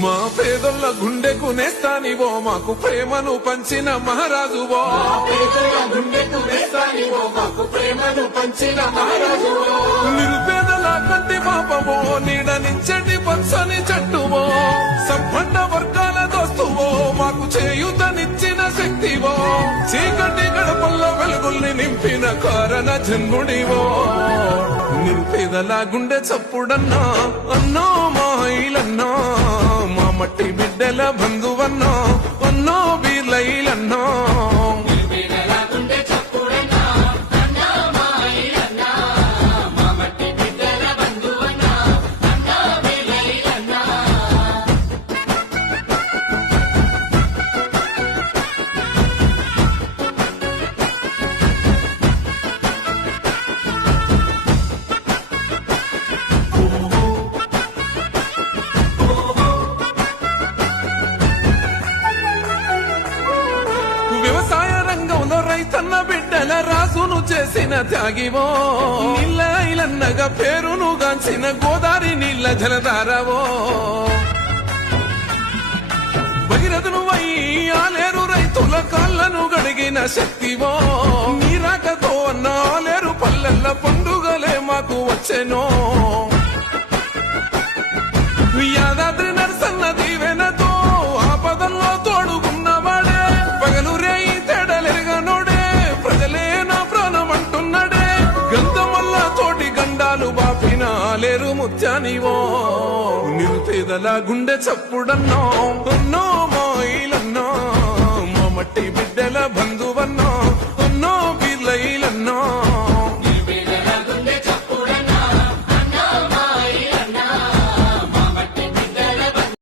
మా పేదొల్ల గుండెకు నేస్తానివో మాకు ప్రేమను పంచిన మహారాజువో నిరుపేదల కంటి పాపమో నీడనిచ్చటి పచ్చని చెట్టువో సంపన్న వర్గాల దోస్తువో మాకు చేయుతనిచ్చిన శక్తివో చీకటి గడపల్లో వెలుగుల్ని నింపిన కారణ జన్ముడివో నిరుపేదల గుండె చప్పుడన్నా అన్నో మాయిలన్నా మా మట్టి బిడ్డల బంధువన్నో అన్నో బీర్లైలన్నో వ్యవసాయ రంగంలో రైతన్న బిడ్డల రాజును చేసిన త్యాగివో నీళ్ళైలన్నగా పేరును గాంచిన గోదావరి నీళ్ల జలధారవో భగీరథును ఆలేరు రైతుల కాళ్లను గడిగిన శక్తివో నీరాకతో అన్న ఆలేరు పల్లెల్ల పండుగలే మాకు వచ్చెనో యాదాద్రి నరసన్న దీవెనతో ఆపదల్లో తోడుకున్నవాడే పగలు రేయి తేడలెరగనోడే ప్రజలే నా ప్రాణం అంటున్నాడే గంధమల్ల తోటి గండాలు బాపిన ఆలేరు ముత్యానివో నిరుపేదల గుండె చప్పుడన్నో అన్నో మాయిలన్నో మా మట్టి